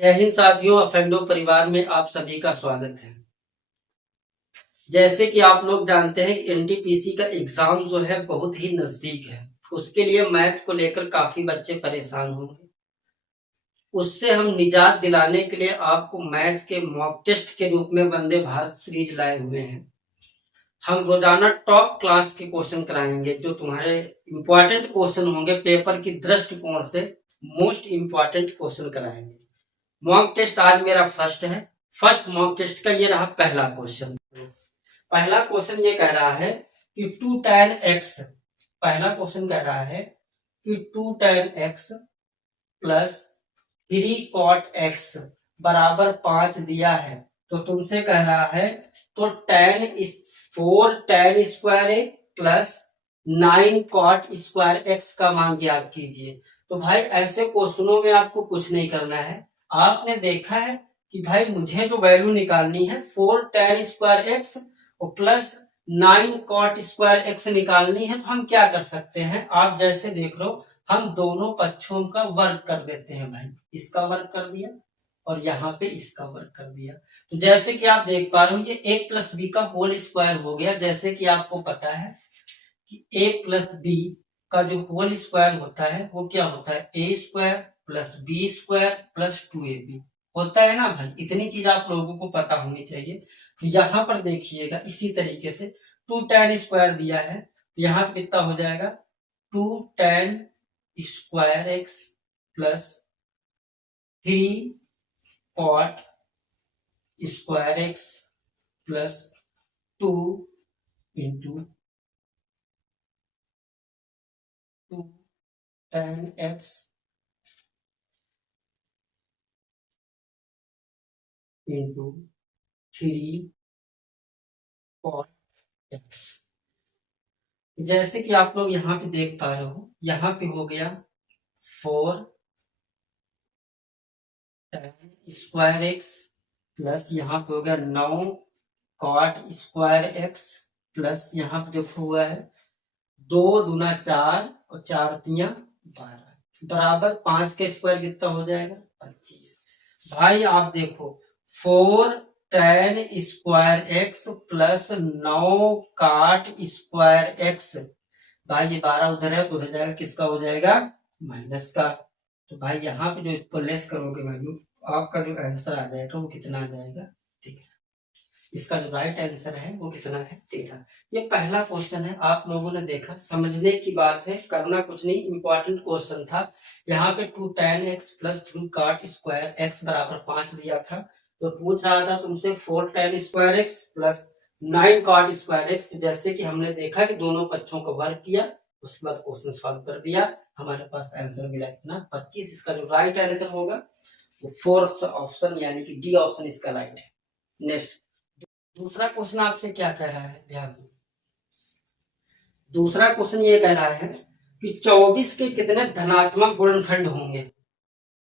जय हिंद साथियों, अफेंडो परिवार में आप सभी का स्वागत है। जैसे कि आप लोग जानते हैं कि एनटीपीसी का एग्जाम जो है बहुत ही नजदीक है। उसके लिए मैथ को लेकर काफी बच्चे परेशान होंगे। उससे हम निजात दिलाने के लिए आपको मैथ के मॉक टेस्ट के रूप में वंदे भारत सीरीज लाए हुए हैं। हम रोजाना टॉप क्लास के क्वेश्चन कराएंगे जो तुम्हारे इंपॉर्टेंट क्वेश्चन होंगे। पेपर की दृष्टिकोण से मोस्ट इंपॉर्टेंट क्वेश्चन कराएंगे। मॉक टेस्ट आज मेरा फर्स्ट है। फर्स्ट मॉक टेस्ट का ये रहा पहला क्वेश्चन। पहला क्वेश्चन ये कह रहा है कि 2 tan x, पहला क्वेश्चन कह रहा है कि 2 tan x plus 3 cot x बराबर 5 दिया है। तो तुमसे कह रहा है तो 4 tan स्क्वायर ए प्लस 9 cot स्क्वायर x का मान ज्ञात कीजिए। तो भाई ऐसे क्वेश्चनों में आपको कुछ नहीं करना है। आपने देखा है कि भाई मुझे जो वैल्यू निकालनी है 4 tan स्क्वायर x और प्लस 9 cot स्क्वायर x निकालनी है। तो हम क्या कर सकते हैं, आप जैसे देख लो, हम दोनों पक्षों का वर्ग कर देते हैं। भाई इसका वर्ग कर दिया और यहाँ पे इसका वर्ग कर दिया। तो जैसे कि आप देख पा रहे हो ये a प्लस बी का होल स्क्वायर हो गया। जैसे कि आपको पता है कि a प्लस बी का जो होल स्क्वायर होता है वो क्या होता है, a square plus b square plus 2ab होता है ना भाई। इतनी चीज आप लोगों को पता होनी चाहिए। तो यहाँ पर देखिएगा इसी तरीके से 2 tan स्क्वायर दिया है तो यहाँ पे कितना हो जाएगा 2 tan square x plus 3 cot square x plus 2 into 2 tan x into 3 cot x। जैसे कि आप लोग यहाँ पे देख पा रहे हो, यहाँ पे हो गया 4 tan स्क्वायर x प्लस यहाँ पे हो गया 9 cot स्क्वायर x प्लस यहाँ पे देखो हुआ है 2 दूना 4 और 4 तिया 12 बराबर 5 के स्क्वायर कितना हो जाएगा 25। भाई आप देखो 4 tan square x plus 9 cot square x। भाई ये 12 उधर है तो उधर जाएगा, किसका हो जाएगा माइनस का। तो भाई यहाँ पे जो इसको लेस करोगे वैल्यू, आपका जो आंसर आ जाएगा वो कितना आ जाएगा 13। इसका जो राइट आंसर है वो कितना है 13। ये पहला क्वेश्चन है, आप लोगों ने देखा, समझने की बात है, करना कुछ नहीं, इंपॉर्टेंट क्वेश्चन था। यहाँ पे 2 tan x plus 3 cot square x बराबर 5 दिया था। तो पूछ रहा था तुमसे 4 tan square x plus 9 cot square x। जैसे कि हमने देखा कि दोनों पक्षों का वर्ग किया, उसके बाद क्वेश्चन सॉल्व कर दिया, हमारे पास आंसर मिला कितना 25। इसका जो राइट आंसर होगा वो फोर्थ ऑप्शन यानी कि डी ऑप्शन इसका राइट है। नेक्स्ट दूसरा क्वेश्चन आपसे क्या कह रहा है, ध्यान दो। दूसरा क्वेश्चन ये कह रहा है कि 24 के कितने धनात्मक गुणनखंड होंगे।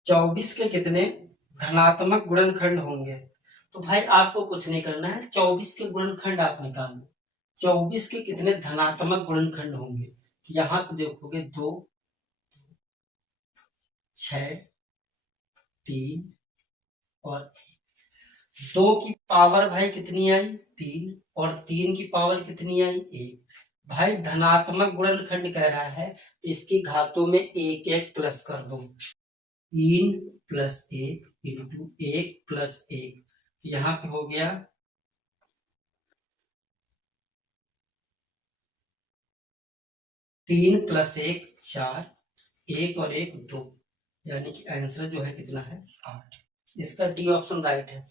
24 के कितने धनात्मक गुणनखंड होंगे। तो भाई आपको कुछ नहीं करना है, 24 के गुणनखंड आप निकाल लो। 24 के कितने धनात्मक गुणनखंड होंगे। यहाँ पे देखोगे 2 6 3 और 2 की पावर भाई कितनी आई 3 और 3 की पावर कितनी आई 1। भाई धनात्मक गुणनखंड कह रहा है, इसकी घातों में 1 1 प्लस कर दो। 3 प्लस 1 इंटू 1 प्लस 1, यहाँ पे हो गया 3 प्लस 1 4, 1 और 1 2, यानी कि आंसर जो है कितना है 8। इसका डी ऑप्शन राइट है,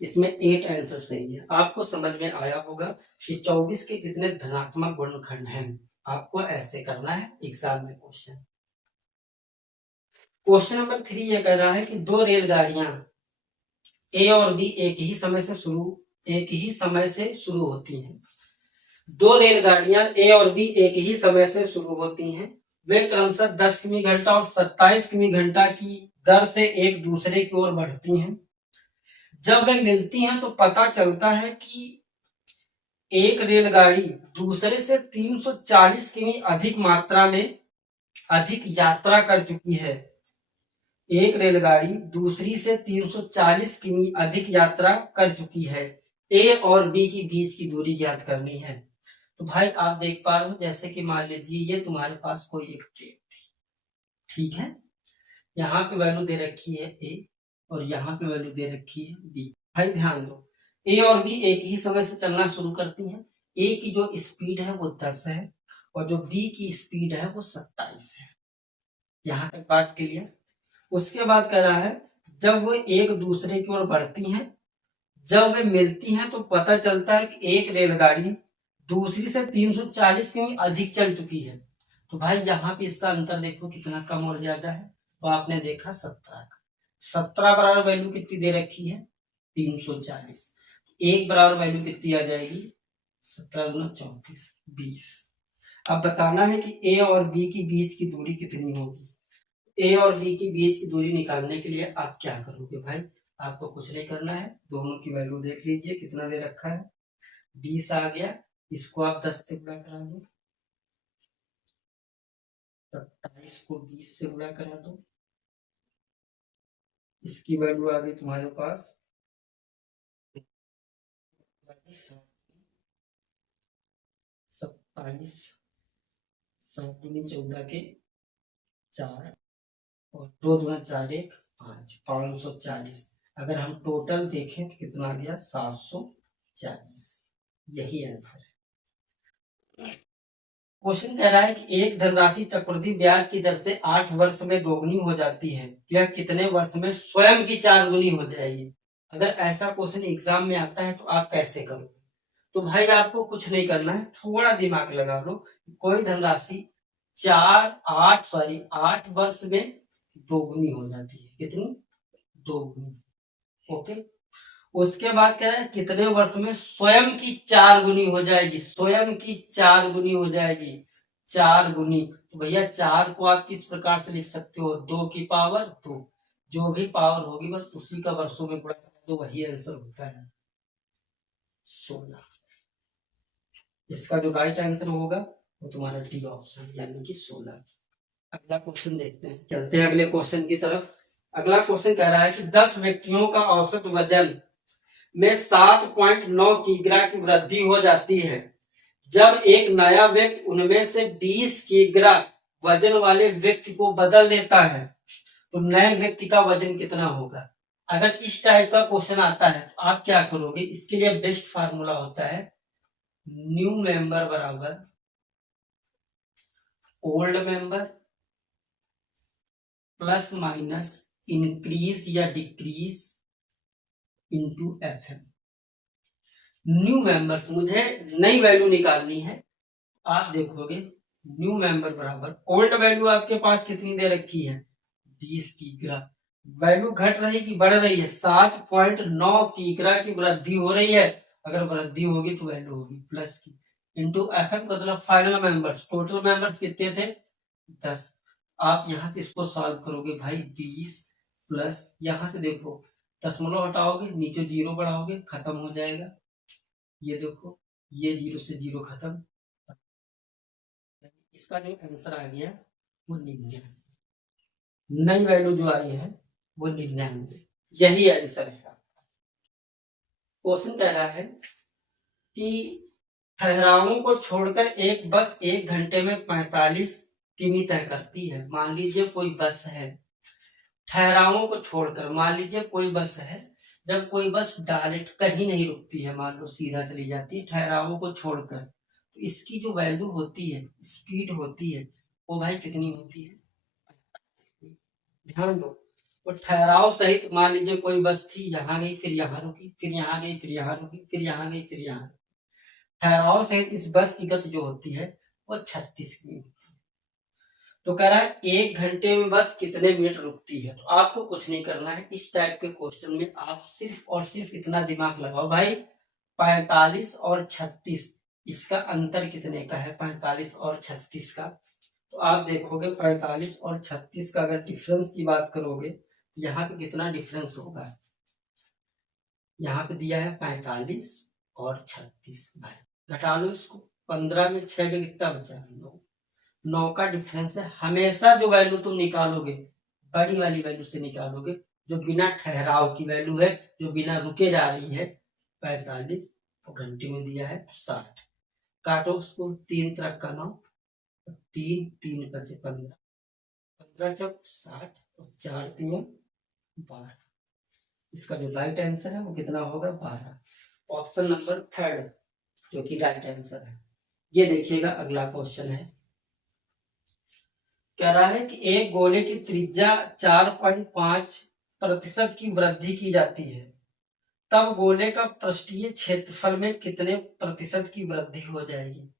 इसमें 8 आंसर सही है। आपको समझ में आया होगा कि 24 के कितने धनात्मक गुणनखंड हैं। आपको ऐसे करना है एग्जाम में क्वेश्चन। क्वेश्चन नंबर 3 ये कह रहा है कि दो रेलगाड़ियां ए और बी एक ही समय से शुरू होती हैं। दो रेलगाड़ियां ए और बी एक ही समय से शुरू होती हैं। वे क्रमशः 10 किमी घंटा और 27 किमी घंटा की दर से एक दूसरे की ओर बढ़ती हैं। जब वे मिलती हैं तो पता चलता है कि एक रेलगाड़ी दूसरे से 340 किमी अधिक मात्रा में अधिक यात्रा कर चुकी है। एक रेलगाड़ी दूसरी से 340 किमी अधिक यात्रा कर चुकी है, ए और बी की बीच की दूरी ज्ञात करनी है। तो भाई आप देख पा रहे हो, जैसे कि मान लीजिए ये तुम्हारे पास कोई एक ट्रेन थी, ठीक है, यहाँ पे वैल्यू दे रखी है ए और यहाँ पे वैल्यू दे रखी है बी। भाई ध्यान दो, ए और बी एक ही समय से चलना शुरू करती हैं। ए की जो स्पीड है वो 10 है और जो बी की स्पीड है वो 27 है। यहाँ तक बात क्लियर। उसके बाद कह रहा है जब वो एक दूसरे की ओर बढ़ती हैं, जब वे मिलती हैं तो पता चलता है कि एक रेलगाड़ी दूसरी से 340 किमी अधिक चल चुकी है। तो भाई यहाँ पे इसका अंतर देखो कितना कम और ज्यादा है। तो आपने देखा 17 का, 17 बराबर वैल्यू कितनी दे रखी है 340, एक बराबर वैल्यू कितनी आ जाएगी 17 गुना 34 20। अब बताना है कि ए और बी की बीच की दूरी कितनी होगी। ए और बी की बीच की दूरी निकालने के लिए आप क्या करोगे भाई, आपको कुछ नहीं करना है, दोनों की वैल्यू देख लीजिए कितना दे रखा है 20 आ गया, इसको आप 10 से गुणा करा दो, 27 को 20 से गुणा करा दो, इसकी वैल्यू आ गई तुम्हारे पास 27, 14 के 4 और 2 दूना 4 1 5, 540। अगर हम टोटल देखें तो कितना आ गया 740। यही आंसर है। क्वेश्चन कह रहा है कि एक धनराशि चक्रवृद्धि ब्याज की दर से 8 वर्ष में दोगुनी हो जाती है, यह कितने वर्ष में स्वयं की 4 गुनी हो जाएगी। अगर ऐसा क्वेश्चन एग्जाम में आता है तो आप कैसे करोगे। तो भाई आपको कुछ नहीं करना है, थोड़ा दिमाग लगा लो। कोई धनराशि 8 वर्ष में दोगुनी हो जाती है, कितनी दोगुनी। ओके, उसके बाद क्या है कितने वर्ष में स्वयं की 4 गुनी हो जाएगी, स्वयं की 4 गुनी हो जाएगी 4 गुनी। तो भैया 4 को आप किस प्रकार से लिख सकते हो 2 की पावर 2, जो भी पावर होगी बस उसी का वर्षों में गुणा कर दो, वही आंसर होता है 16। इसका जो राइट आंसर होगा वो तुम्हारा डी ऑप्शन यानी कि 16। अगला क्वेश्चन देखते हैं, चलते हैं अगले क्वेश्चन की तरफ। अगला क्वेश्चन कह रहा है कि 10 व्यक्तियों का औसत वजन में 7.9 किग्रा की वृद्धि हो जाती है, जब एक नया व्यक्ति उनमें से 20 किग्रा वजन वाले व्यक्ति को बदल देता है तो नए व्यक्ति का वजन कितना होगा। अगर इस टाइप का क्वेश्चन आता है तो आप क्या करोगे, इसके लिए बेस्ट फार्मूला होता है न्यू मेंबर बराबर old member plus minus increase या decrease into F M. New members मुझे नई वैल्यू निकालनी है, आप देखोगे न्यू मेंबर बराबर ओल्ड वैल्यू आपके पास कितनी दे रखी है 20 किग्रा, वैल्यू घट रही कि बढ़ रही है 7.9 किग्रा की वृद्धि हो रही है। अगर वृद्धि होगी तो वैल्यू होगी प्लस की, इंटू एफ एम का मतलब फाइनल मेंबर्स, टोटल मेंबर्स कितने थे 10। आप यहां से इसको सॉल्व करोगे भाई 20 प्लस यहां से देखो दशमलव हटाओगे नीचे 0 बढ़ाओगे खत्म हो जाएगा, ये देखो ये 0 से 0 खत्म। इसका जो आंसर आ गया वो 99, नई वैल्यू जो आई है वो 99, यही आंसर है। क्वेश्चन कह रहा है कि ठहरावों को छोड़कर एक बस 1 घंटे में 45 किमी तय करती है। मान लीजिए कोई बस है, ठहरावों को छोड़कर मान लीजिए कोई बस है, जब कोई बस डायरेक्ट कहीं नहीं रुकती है, मान लो सीधा चली जाती है ठहरावों को छोड़कर, तो इसकी जो वैल्यू होती है स्पीड होती है वो भाई कितनी होती है। ध्यान दो, तो ठहराव सहित मान लीजिए कोई बस थी, यहाँ गई फिर यहाँ रुकी फिर यहाँ गई फिर यहाँ रुकी फिर यहाँ गई फिर यहाँ, ठहराव सहित इस बस की गति जो होती है वो 36 किमी। तो कह रहा है 1 घंटे में बस कितने मिनट रुकती है। तो आपको कुछ नहीं करना है, इस टाइप के क्वेश्चन में आप सिर्फ और सिर्फ इतना दिमाग लगाओ भाई 45 और 36 इसका अंतर कितने का है 45 और 36 का। तो आप देखोगे 45 और 36 का अगर डिफरेंस की बात करोगे तो यहाँ पे कितना डिफरेंस होगा, यहाँ पे दिया है 45 और 36, भाई घटा लो इसको, 15 में 6 का कितना बचा 9, 9 का डिफरेंस है। हमेशा जो वैल्यू तुम निकालोगे बड़ी वाली वैल्यू से निकालोगे, जो बिना ठहराव की वैल्यू है, जो बिना रुके जा रही है 45, तो घंटे में दिया है 60। काटो उसको, 3 तरह का 9, 3 3 बचे 15, 15 चौक 60 और 4 3 12। इसका जो राइट आंसर है वो कितना होगा, 12। ऑप्शन नंबर थर्ड जो कि राइट आंसर है। ये देखिएगा अगला क्वेश्चन है, कह रहा है कि एक गोले की त्रिज्या 4.5% की वृद्धि की जाती है, तब गोले का पृष्ठीय क्षेत्रफल में कितने प्रतिशत की वृद्धि हो जाएगी।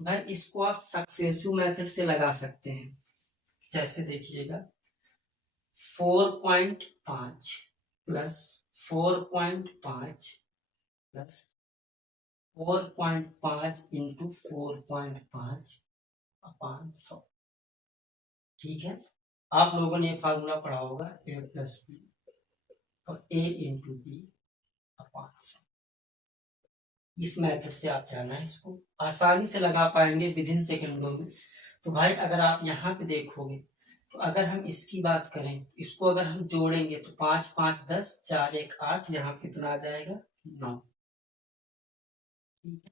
भाई इसको आप सक्सेसिव मेथड से लगा सकते हैं। जैसे देखिएगा 4.5 प्लस 4.5 प्लस 4.5 इंटू 4.5 अपान 100। ठीक है, आप लोगों ने ये फार्मूला पढ़ा होगा, ए प्लस बी और ए इंटू बी अपान 100। इस मेथड से आप जाना है, इसको आसानी से लगा पाएंगे विद इन सेकेंडों में। तो भाई अगर आप यहाँ पे देखोगे, तो अगर हम इसकी बात करें, इसको अगर हम जोड़ेंगे तो 5 5 10, 4 1 8, यहाँ कितना आ जाएगा 9। ठीक है,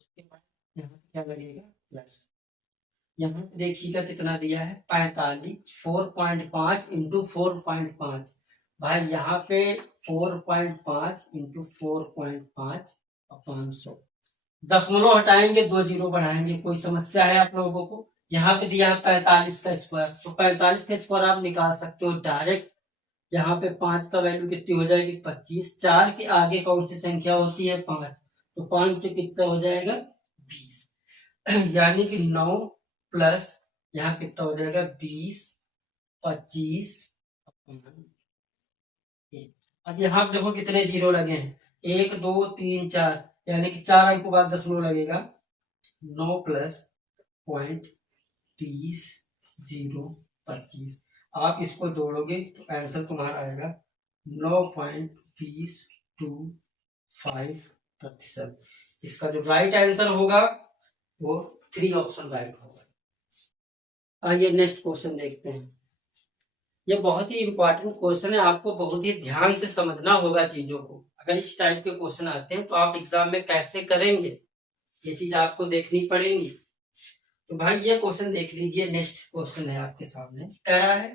उसके बाद यहाँ पे क्या लगेगा प्लस। यहाँ पे देखिएगा कितना दिया है 45, 4.5 इंटू 4.5। भाई यहाँ पे 4.5 इंटू 4.5 अपान 100। दशमलव हटाएंगे, 2 जीरो बढ़ाएंगे, कोई समस्या है आप लोगों को। यहाँ पे दिया है 45 का स्क्वायर, तो 45 का स्क्वायर आप निकाल सकते हो डायरेक्ट। यहाँ पे 5 का वैल्यू कितनी हो जाएगी 25। 4 के आगे कौन सी संख्या होती है 5, तो 5 से कितना हो जाएगा 20। यानी कि 9 प्लस यहाँ कितना हो जाएगा 20, 25। अब यहाँ पे देखो कितने जीरो लगे हैं, 1 2 3 4, यानी कि 4 अंक के बाद दशमलव लगेगा। 9 प्लस 0.20 0.25। आप इसको जोड़ोगे तो आंसर तुम्हारा आएगा 9.225%। इसका जो राइट आंसर होगा वो 3 ऑप्शन राइट होगा। आइए नेक्स्ट क्वेश्चन देखते हैं। ये बहुत ही इंपॉर्टेंट क्वेश्चन है, आपको बहुत ही ध्यान से समझना होगा चीजों को। अगर इस टाइप के क्वेश्चन आते हैं तो आप एग्जाम में कैसे करेंगे, ये चीज आपको देखनी पड़ेगी। तो भाई ये क्वेश्चन देख लीजिए, नेक्स्ट क्वेश्चन है आपके सामने। कह रहा है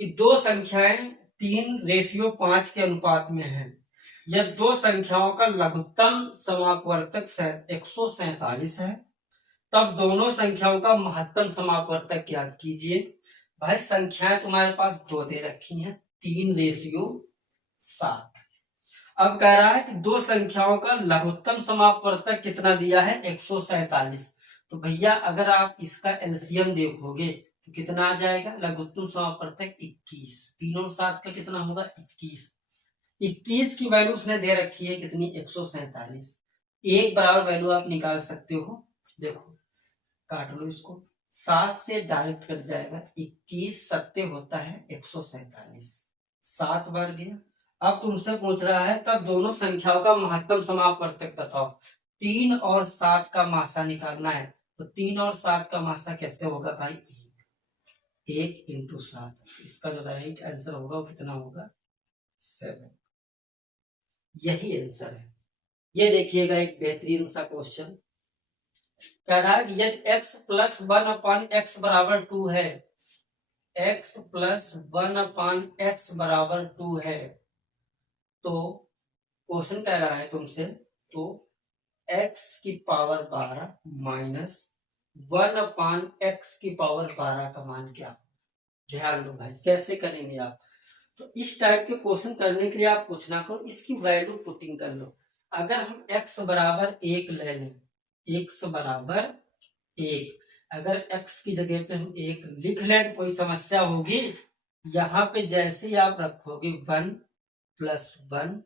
कि दो संख्याएं 3:5 के अनुपात में है। यह दो संख्याओं का लघुत्तम समापवर्तक 147 है, तब दोनों संख्याओं का महत्तम समापवर्तक ज्ञात कीजिए। भाई संख्याएं तुम्हारे पास दो दे रखी हैं, 3:7। अब कह रहा है कि दो संख्याओं का लघुत्तम समापवर्तक कितना दिया है 147। तो भैया अगर आप इसका एलसीएम देखोगे तो कितना आ जाएगा, लघुत्तम समापवर्तक 21। 3 और 7 का कितना होगा 21। 21 की वैल्यू उसने दे रखी है कितनी 147। एक बराबर वैल्यू आप निकाल सकते हो। देखो काट लो इसको, 7 से डायरेक्ट कट जाएगा, 21 सत्ते होता है 147, 7 बार गया। अब तुमसे पूछ रहा है तब दोनों संख्याओं का महत्तम समापवर्तक बताओ। 3 और 7 का मासा निकालना है, तो 3 और 7 का मासा कैसे होगा भाई 1 इंटू 7। इसका जो राइट आंसर होगा वो कितना होगा 7। यही आंसर है। ये देखिएगा एक बेहतरीन सा क्वेश्चन। कह रहा है कि यदि x प्लस 1/x बराबर 2 है, x प्लस 1/x बराबर 2 है, तो क्वेश्चन कह रहा है तुमसे, तो x की पावर 12 माइनस 1/x की पावर 12 का मान क्या। ध्यान दो भाई कैसे करेंगे आप। तो इस टाइप के क्वेश्चन करने के लिए आप कुछ ना करो, इसकी वैल्यू पुटिंग कर लो। अगर हम x बराबर 1 ले लें, x बराबर 1, अगर x की जगह पे हम 1 लिख लें तो कोई समस्या होगी। यहाँ पे जैसे ही आप रखोगे 1 प्लस 1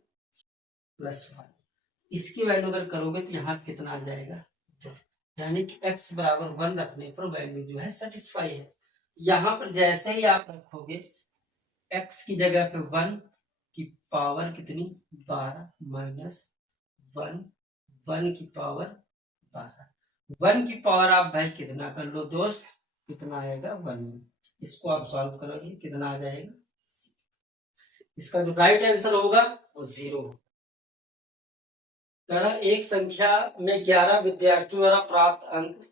प्लस 1, इसकी वैल्यू अगर करोगे तो यहाँ पे कितना आ जाएगा, यानी कि x बराबर 1 रखने पर वैल्यू जो है सेटिस्फाई है। यहाँ पर जैसे ही आप रखोगे x की जगह पे 1 की पावर कितनी 12 माइनस 1, 1 की पावर 12, 1 की पावर आप भाई कितना कर लो दोस्त, कितना आएगा 1। इसको आप सॉल्व करोगे कितना आ जाएगा, इसका जो राइट आंसर होगा वो 0। एक संख्या में 11 विद्यार्थियों द्वारा प्राप्त अंक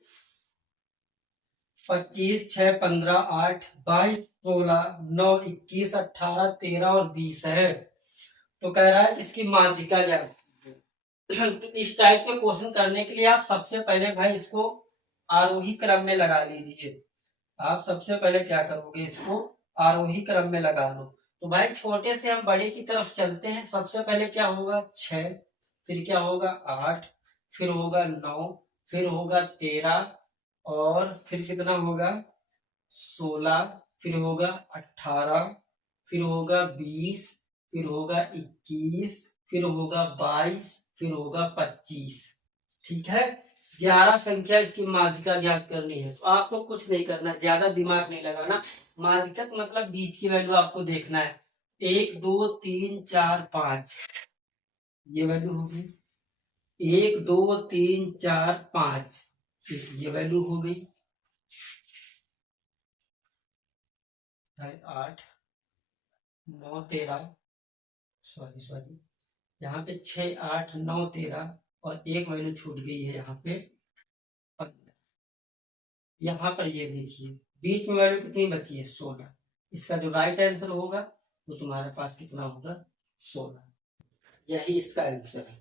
25, 6, 15, 8, 22, 16, 9, 21, 18, 13 और 20 है। तो कह रहा है कि इसकी माध्यिका ज्ञात कीजिए। तो इस टाइप के क्वेश्चन करने के लिए आप सबसे पहले भाई इसको आरोही क्रम में लगा लीजिए। आप सबसे पहले क्या करोगे, इसको आरोही क्रम में लगा लो। तो भाई छोटे से हम बड़े की तरफ चलते हैं। सबसे पहले क्या होगा 6, फिर क्या होगा 8, फिर होगा 9, फिर होगा 13 और फिर कितना होगा 16, फिर होगा 18, फिर होगा 20, फिर होगा 21, फिर होगा 22, फिर होगा 25। ठीक है, 11 संख्या इसकी माध्यिका ज्ञात करनी है। तो आपको कुछ नहीं करना, ज्यादा दिमाग नहीं लगाना। माध्यिका मतलब बीच की वैल्यू आपको देखना है। 1, 2, 3, 4, 5 ये वैल्यू होगी। 1, 2, 3, 4, 5 ये वैल्यू हो गई। 8, 9, 13 सॉरी यहाँ पे 6, 8, 9, 13 और एक वैल्यू छूट गई है यहाँ पे 15। यहाँ पर ये देखिए बीच में वैल्यू कितनी बची है 16। इसका जो राइट आंसर होगा वो तुम्हारे पास कितना होगा 16। यही इसका आंसर है।